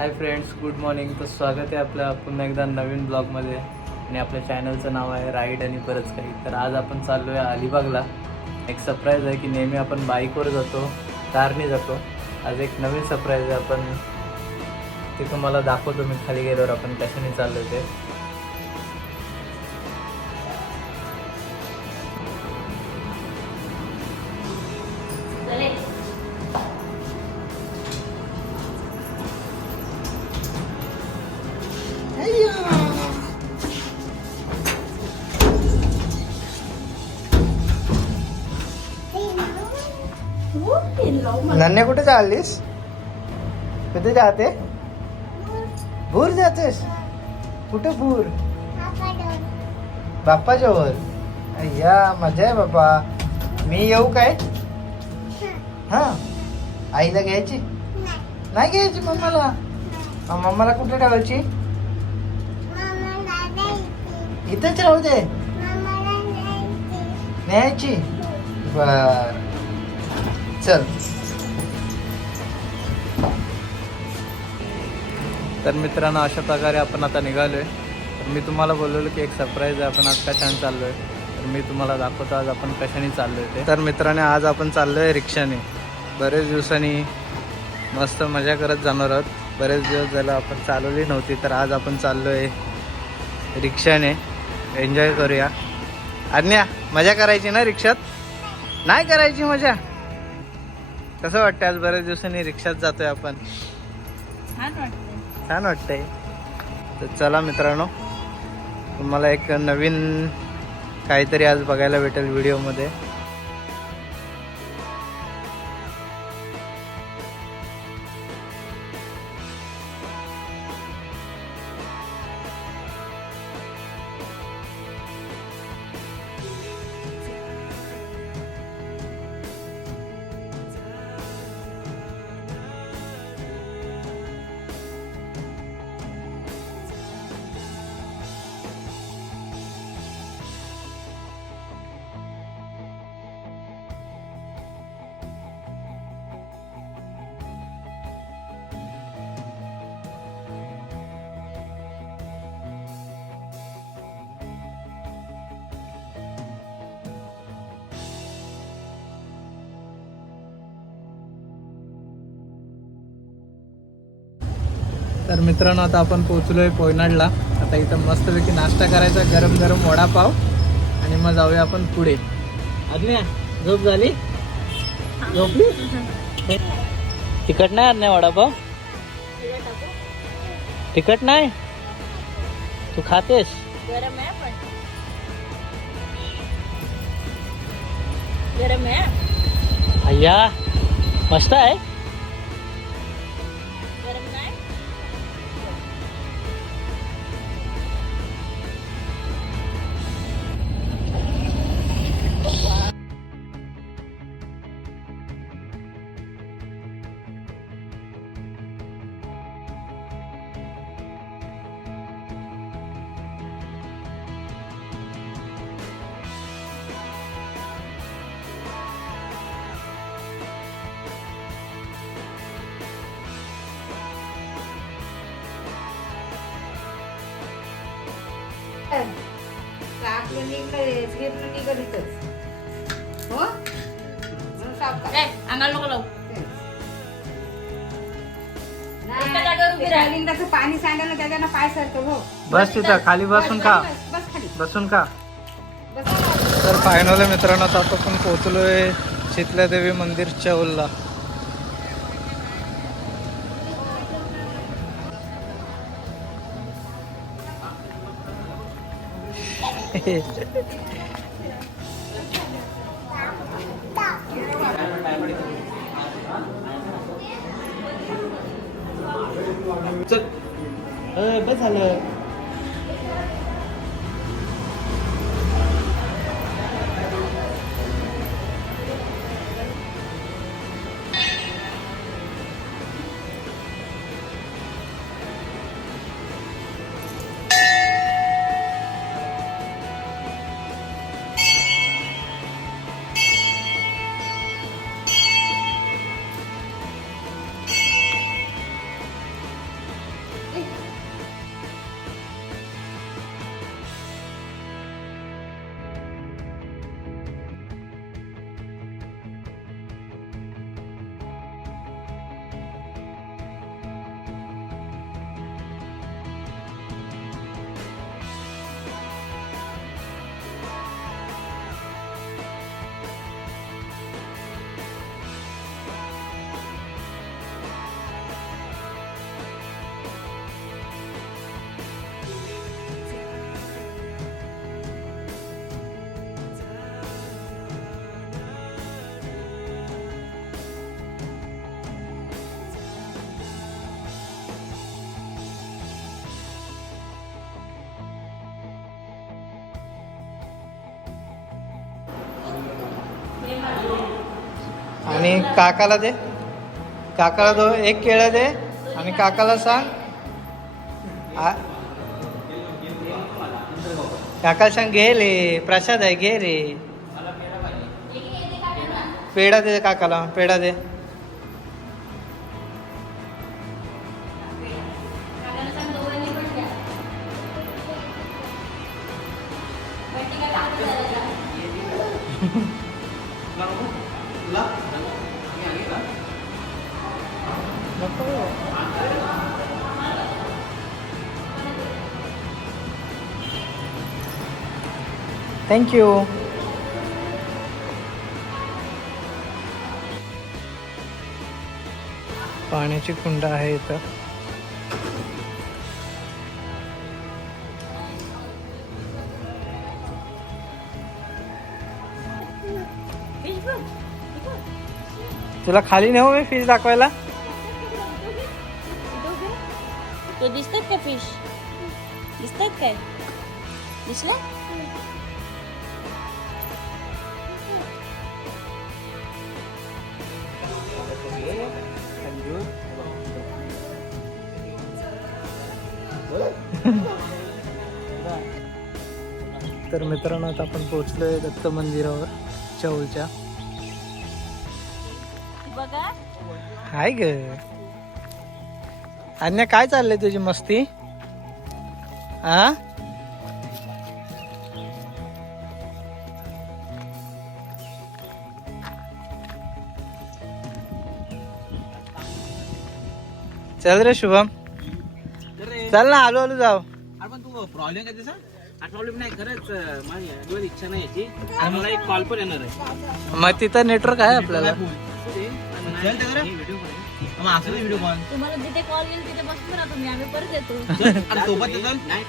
Hi friends, good morning. तर स्वागत आहे आपल्या पुन्हा एकदा नवीन ब्लॉगमध्ये. आणि आपल्या चॅनलचं नाव आहे राईड आणि बरंच काही. तर आज आपण चाललो आहे अलिबागला. एक सरप्राईज आहे की नेहमी आपण बाईकवर जातो, कारने जातो. आज एक नवीन सरप्राईज आहे. आपण ते तुम्हाला दाखवतो मी खाली गेल्यावर आपण कशाने चाललो ते. नन्हे कुठे चाललीस? कुठे जाते? भूर जातेस? कुठे भूर? बाप्पा जवळ. अय्या मजा आहे बाबा. मी येऊ काय? हा, आईला घ्यायची? नाही घ्यायची मम्माला. मम्माला कुठे ठेवायची? इथेच राहू दे. न्यायची? बर, चल. तर मित्रांनो, अशा प्रकारे आपण आता निघालोय. तर मी तुम्हाला बोललेलो की एक सरप्राईज आहे. आपण आज कशाने चाललोय तर मी तुम्हाला दाखवतो आज आपण कशाने चाललोय ते. तर मित्रांनो, आज आपण चाललोय रिक्षाने. बरेच दिवसांनी मस्त मजा करत जाणार आहोत. बरेच दिवस झालं आपण चालवली नव्हती, तर आज आपण चाललोय रिक्षाने. एन्जॉय करूया. आज्ञा, मजा करायची ना रिक्षात? नाही करायची मजा? कसं वाटतं आज बऱ्याच दिवसांनी रिक्षात जातोय आपण? छान वाटतंय. तर चला मित्रांनो, तुम्हाला एक नवीन काहीतरी आज बघायला भेटेल व्हिडिओमध्ये. तर मित्रांनो, आता आपण पोहोचलोय पोयनाडला. आता इथं मस्तपैकी नाश्ता करायचा, गरम गरम वडापाव, आणि मग जाऊया आपण पुढे. आज्ञा, झोप झाली? झोपली? तिखट नाही आज्ञा वडापाव? तिखट नाही? तू खातेस? गरम आहे पण. गरम आहे. अय्या, मस्त आहे. गरम नाही. आपलं निघलं फिरणं निघालीतच हो. अंगाला नको लावू. एका जागेवर उभी राहा. लिंगाचं पाणी सांगायला त्याच्यानं पाय सरतो हो. बस तिथं खाली बसून खा. बस खाली बसून खा. बस. तर फायनल मित्रांनो, आता आपण पोहोचलोय शीतलादेवी मंदिर चौलला. बस झालं. आणि काकाला दे, काकाला दो, एक केळं दे आणि काकाला सांग काका सांग घे रे, प्रसाद आहे घे रे. पेढा दे काकाला, पेढा दे. थँक्यू. पाण्याची कुंड आहे इथं. तुला खाली नेऊ मी फिश दाखवायला. ते दिसतात का फिश? दिसतात काय? दिसला? तर मित्रांनो आता आपण पोहोचलोय दत्त मंदिरावर चौलच्या. बघा हाय ग अन्या, काय चाललंय तुझी मस्ती? आ चल रे शुभम, चल ना, आलो आलो जाऊ. पण तू प्रॉब्लेम काय त्याचा? हा प्रॉब्लेम नाही, खरंच माझी अजिबात इच्छा नाही याची. आणि मला एक कॉल पण येणार आहे. मग तिथं नेटवर्क आहे आपल्याला. व्हिडिओ कॉल तुम्हाला जिथे कॉल येईल तिथे बसतो ना तुम्ही, आम्ही परत येतो. सोबत येतो. नाही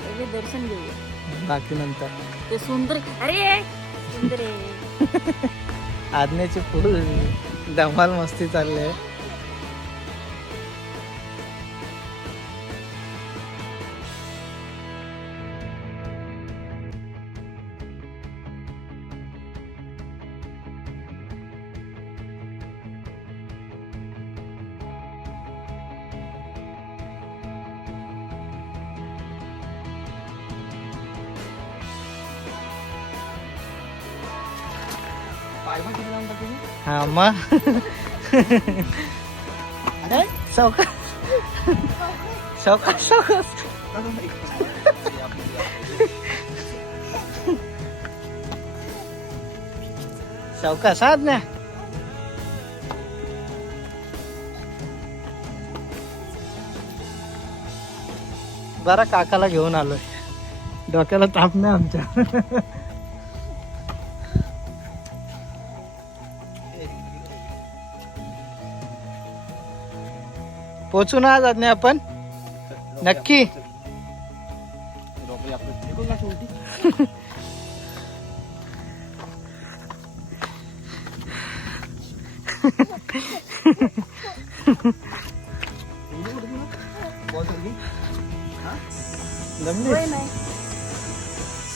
पहिले दर्शन घेऊ, बाकी नंतर. ते सुंदर, अरे सुंदर आहे. आज्ञाची पुढे धमाल मस्ती चालली आहे. हा मग सावकाश सावकाश सावकाश. सावकाश आज्ञा. बरा काकाला घेऊन आलोय, डोक्याला ताप नाही आमच्या. पोचू ना आज आज्ञा आपण नक्की.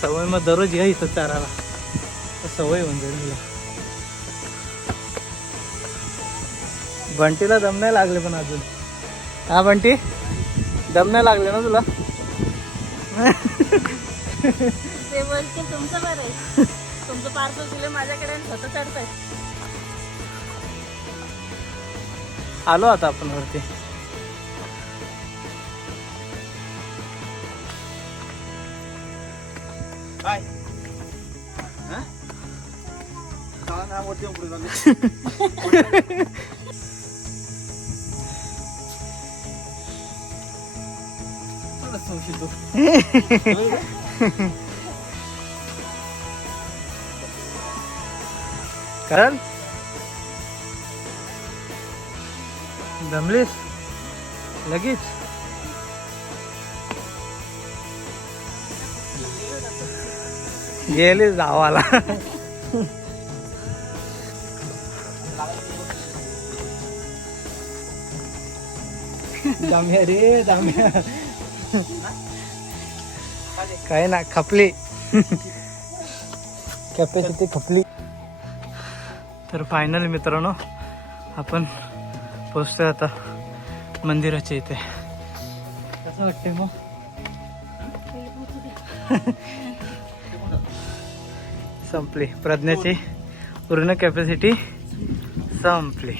सवय मग दररोज या इथं चाराला, सवय होऊन जाईल तुला. बंटीला दम नाही लागले पण अजून. हा बंटी, दम नाही लागले ना तुला? ते बोलते तुमचं बरं आहे, तुमचं पार्सल दिलं माझ्याकडे आणि स्वतः चढताय. आलो आता आपण वरती. काय करण दमलीस लगेच? गेली जावाला. दाम्या रे दाम्या, काय ना खपली कॅपॅसिटी खपली. तर फायनल मित्रांनो आपण पोहोचतोय आता मंदिराच्या इथे. कसं वाटतंय मग? संपली प्रज्ञाची पूर्ण कॅपॅसिटी संपली.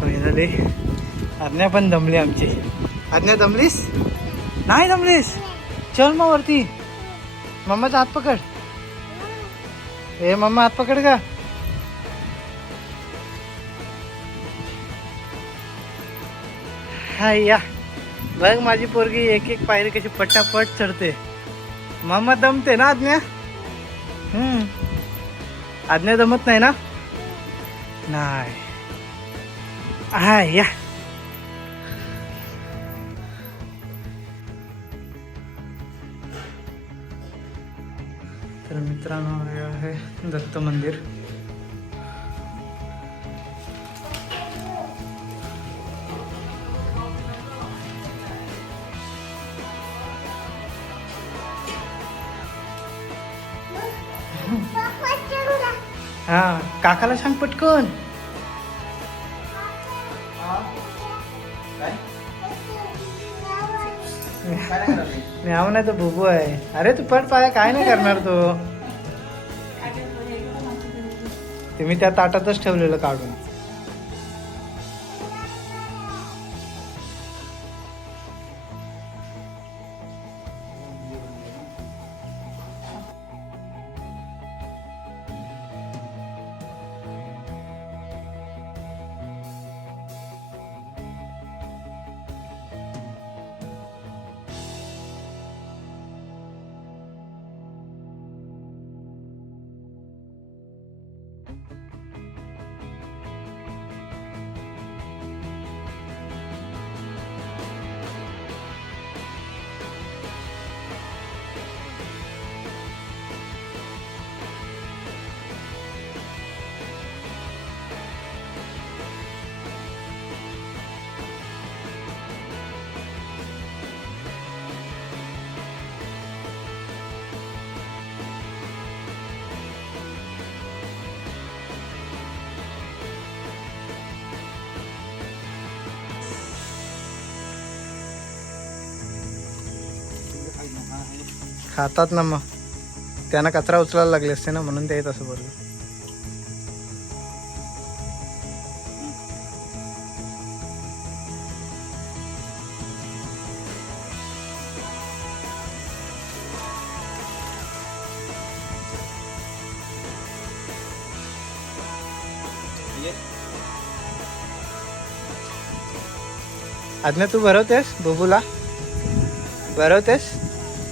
फायनली आज्ञा पण दमली आमची. आज्ञा दमलीस? नाही दमलीस? चल मग वरती. मम्माचा हात पकड. ए मम्मा हात पकड का. हाय या बघ माझी पोरगी एक एक पायरी कशी पटापट चढते. मम्मा दमते ना आज्ञा? आज्ञा दमत नाही ना? नाही. हाय या. तर मित्रांनो हे आहे दत्त मंदिर. हा काकाला सांग पटकन. मी आव नाही तर बुबू आहे. अरे तू पट पाया काय नाही करणार तो. ते मी त्या ताटातच ठेवलेलं काढून. खातात ना मग. त्यांना कचरा उचलायला लागले असते ना म्हणून ते तसं बोलले. आज्ञा तू भरवतेस बुबूला? भरवतेस?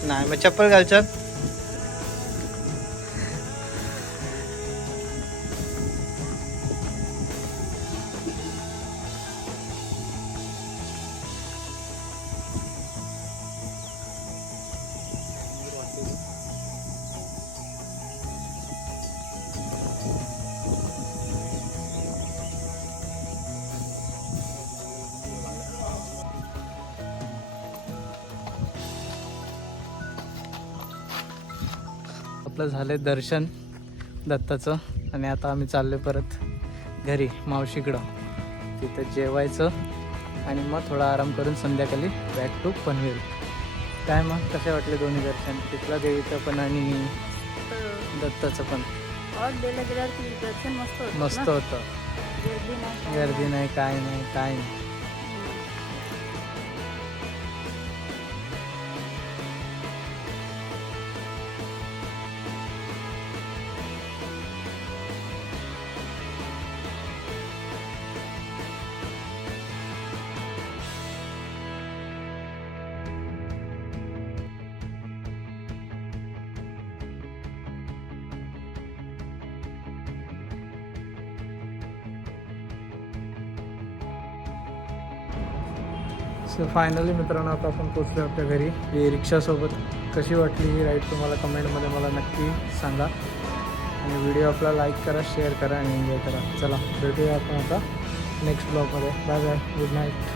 नाही मग चप्पल घालच्यात. आपलं झालं दर्शन दत्ताचं आणि आता आम्ही चाललो परत घरी मावशीकडं. तिथं जेवायचं आणि मग थोडा आराम करून संध्याकाळी बॅक टू पनवेल. काय मग कसे वाटले दोन्ही दर्शन? तिथला देवीचं पण आणि दत्ताचं पण. दर्शन मस्त होतं. गर्दी नाही काय नाही काय नाही. सो फायनली मित्रांनो आता आपण पोचलो आपल्या घरी. ही रिक्षासोबत कशी वाटली ही राईड तुम्हाला कमेंटमध्ये मला नक्की सांगा. आणि व्हिडिओ आपला लाईक करा, शेअर करा आणि एन्जॉय करा. चला भेटूया आपण आता नेक्स्ट ब्लॉगमध्ये. Bye bye, good night.